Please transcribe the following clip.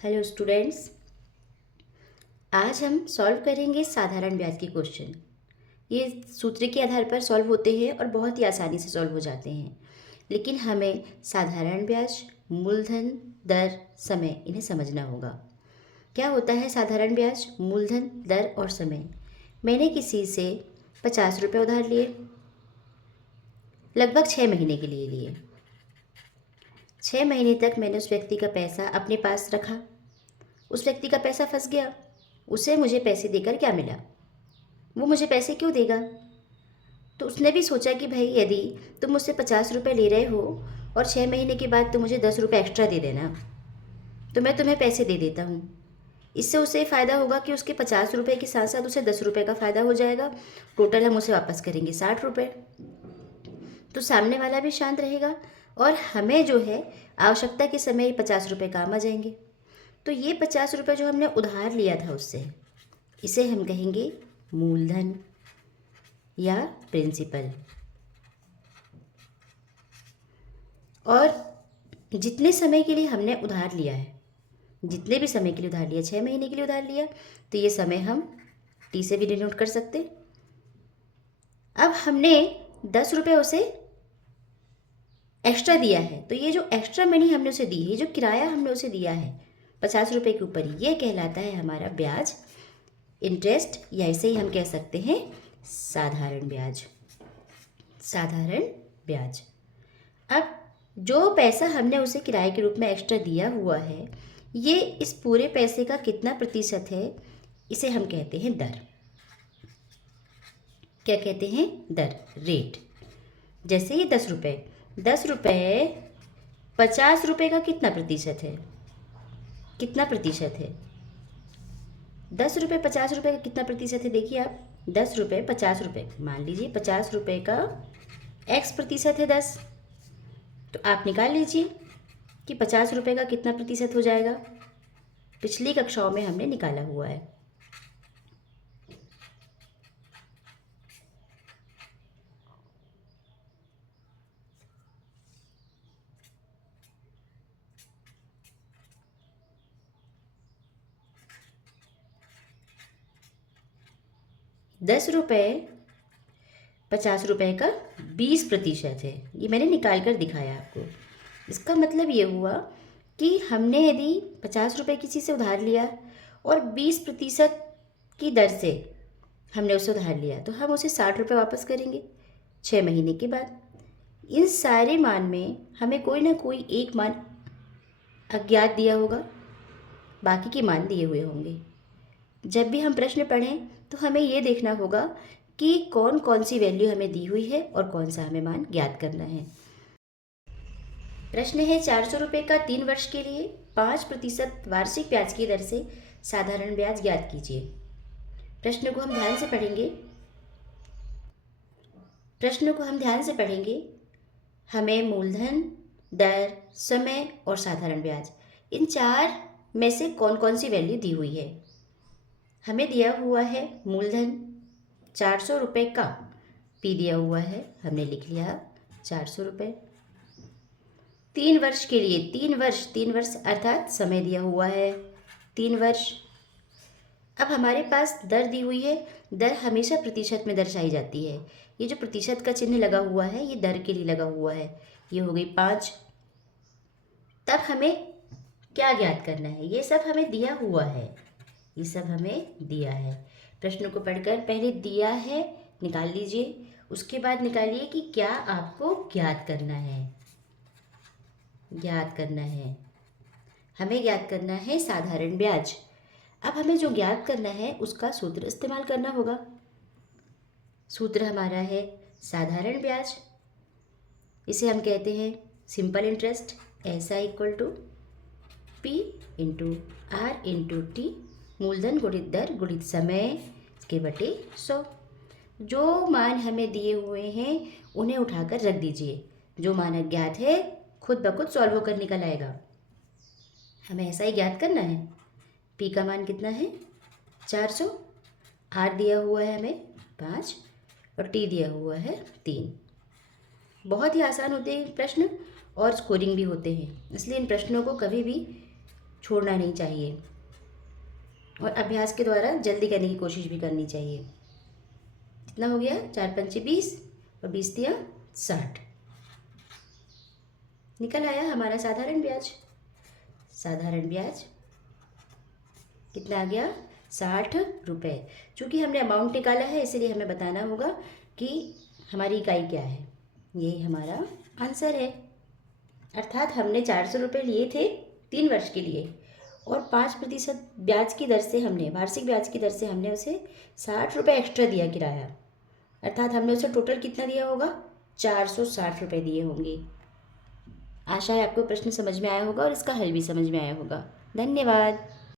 Hello students. आज हम solve करेंगे साधारण ब्याज के क्वेश्चन। ये सूत्र के आधार पर सॉल्व होते हैं और बहुत ही आसानी से सॉल्व हो जाते हैं। लेकिन हमें साधारण ब्याज, मूलधन, दर, समय इन्हें समझना होगा। क्या होता है साधारण ब्याज, मूलधन, दर और समय? मैंने किसी से 50 रुपये उधार लिए, लगभग 6 महीने के लिए 6 महीने तक मैंने उस व्यक्ति का पैसा अपने पास रखा। उस व्यक्ति का पैसा फंस गया। उसे मुझे पैसे देकर क्या मिला? वो मुझे पैसे क्यों देगा? तो उसने भी सोचा कि भाई यदि तुम मुझसे 50 रुपये ले रहे हो और 6 महीने के बाद तुम मुझे 10 रुपये एक्स्ट्रा दे देना, तो मैं तुम्हें पैसे दे देता हूँ। इससे उसे फ़ायदा होगा कि उसके 50 रुपये के साथ साथ उसे 10 रुपये का फ़ायदा हो जाएगा। टोटल हम उसे वापस करेंगे 60 रुपये। तो सामने वाला भी शांत रहेगा और हमें जो है आवश्यकता के समय 50 रुपये काम आ जाएंगे। तो ये 50 रुपये जो हमने उधार लिया था उससे, इसे हम कहेंगे मूलधन या प्रिंसिपल। और जितने समय के लिए हमने उधार लिया है, जितने भी समय के लिए उधार लिया, 6 महीने के लिए उधार लिया, तो ये समय हम टी से भी डिनोट कर सकते। अब हमने 10 रुपये उसे एक्स्ट्रा दिया है, तो ये जो एक्स्ट्रा मनी हमने उसे दी है, जो किराया हमने उसे दिया है 50 रुपये के ऊपर, ये कहलाता है हमारा ब्याज, इंटरेस्ट, या इसे ही हम कह सकते हैं साधारण ब्याज। साधारण ब्याज। अब जो पैसा हमने उसे किराए के रूप में एक्स्ट्रा दिया हुआ है, ये इस पूरे पैसे का कितना प्रतिशत है, इसे हम कहते हैं दर। क्या कहते हैं? दर, रेट। जैसे ये 10 रुपये, 10 रुपये 50 रुपये का कितना प्रतिशत है? कितना प्रतिशत है? 10 रुपये 50 रुपये का कितना प्रतिशत है? देखिए आप, 10 रुपये 50 रुपये, मान लीजिए 50 रुपये का एक्स प्रतिशत है 10, तो आप निकाल लीजिए कि 50 रुपये का कितना प्रतिशत हो जाएगा। पिछली कक्षाओं में हमने निकाला हुआ है। दस रुपये 50 रुपये का 20% है, ये मैंने निकाल कर दिखाया आपको। इसका मतलब ये हुआ कि हमने यदि 50 रुपये किसी से उधार लिया और 20% की दर से हमने उसे उधार लिया, तो हम उसे 60 रुपये वापस करेंगे 6 महीने के बाद। इन सारे मान में हमें कोई ना कोई एक मान अज्ञात दिया होगा, बाकी के मान दिए हुए होंगे। जब भी हम प्रश्न पढ़ें तो हमें ये देखना होगा कि कौन कौन सी वैल्यू हमें दी हुई है और कौन सा हमें मान ज्ञात करना है। प्रश्न है 400 रुपये का 3 वर्ष के लिए 5% वार्षिक ब्याज की दर से साधारण ब्याज ज्ञात कीजिए। प्रश्न को हम ध्यान से पढ़ेंगे। हमें मूलधन, दर, समय और साधारण ब्याज, इन चार में से कौन कौन सी वैल्यू दी हुई है। हमें दिया हुआ है मूलधन 400 रुपये का, पी दिया हुआ है, हमने लिख लिया 400 रुपये। 3 वर्ष के लिए, 3 वर्ष अर्थात समय दिया हुआ है 3 वर्ष। अब हमारे पास दर दी हुई है। दर हमेशा प्रतिशत में दर्शाई जाती है। ये जो प्रतिशत का चिन्ह लगा हुआ है, ये दर के लिए लगा हुआ है। ये हो गई 5। तब हमें क्या ज्ञात करना है? ये सब हमें दिया हुआ है, ये सब हमें दिया है। प्रश्न को पढ़कर पहले दिया है निकाल लीजिए, उसके बाद निकालिए कि क्या आपको ज्ञात करना है। हमें ज्ञात करना है साधारण ब्याज। अब हमें जो ज्ञात करना है उसका सूत्र इस्तेमाल करना होगा। सूत्र हमारा है साधारण ब्याज, इसे हम कहते हैं सिंपल इंटरेस्ट। ऐसा equal to P into R into T, मूलधन गुणित दर गुणित समय इसके बटे 100। जो मान हमें दिए हुए हैं उन्हें उठाकर रख दीजिए। जो मान अज्ञात है खुद ब खुद सॉल्व होकर निकल आएगा। हमें ऐसा ही ज्ञात करना है। पी का मान कितना है? 400। आर दिया हुआ है हमें 5 और टी दिया हुआ है 3। बहुत ही आसान होते हैं प्रश्न और स्कोरिंग भी होते हैं, इसलिए इन प्रश्नों को कभी भी छोड़ना नहीं चाहिए और अभ्यास के द्वारा जल्दी करने की कोशिश भी करनी चाहिए। कितना हो गया? 4 पंचे 20 और 20 दिया 60। निकल आया हमारा साधारण ब्याज। साधारण ब्याज कितना आ गया? 60 रुपये। चूँकि हमने अमाउंट निकाला है इसलिए हमें बताना होगा कि हमारी इकाई क्या है। यही हमारा आंसर है। अर्थात हमने 400 रुपये लिए थे 3 वर्ष के लिए और 5% ब्याज की दर से हमने, वार्षिक ब्याज की दर से हमने उसे 60 रुपये एक्स्ट्रा दिया किराया। अर्थात हमने उसे टोटल कितना दिया होगा? 460 रुपये दिए होंगे। आशा है आपको प्रश्न समझ में आया होगा और इसका हल भी समझ में आया होगा। धन्यवाद।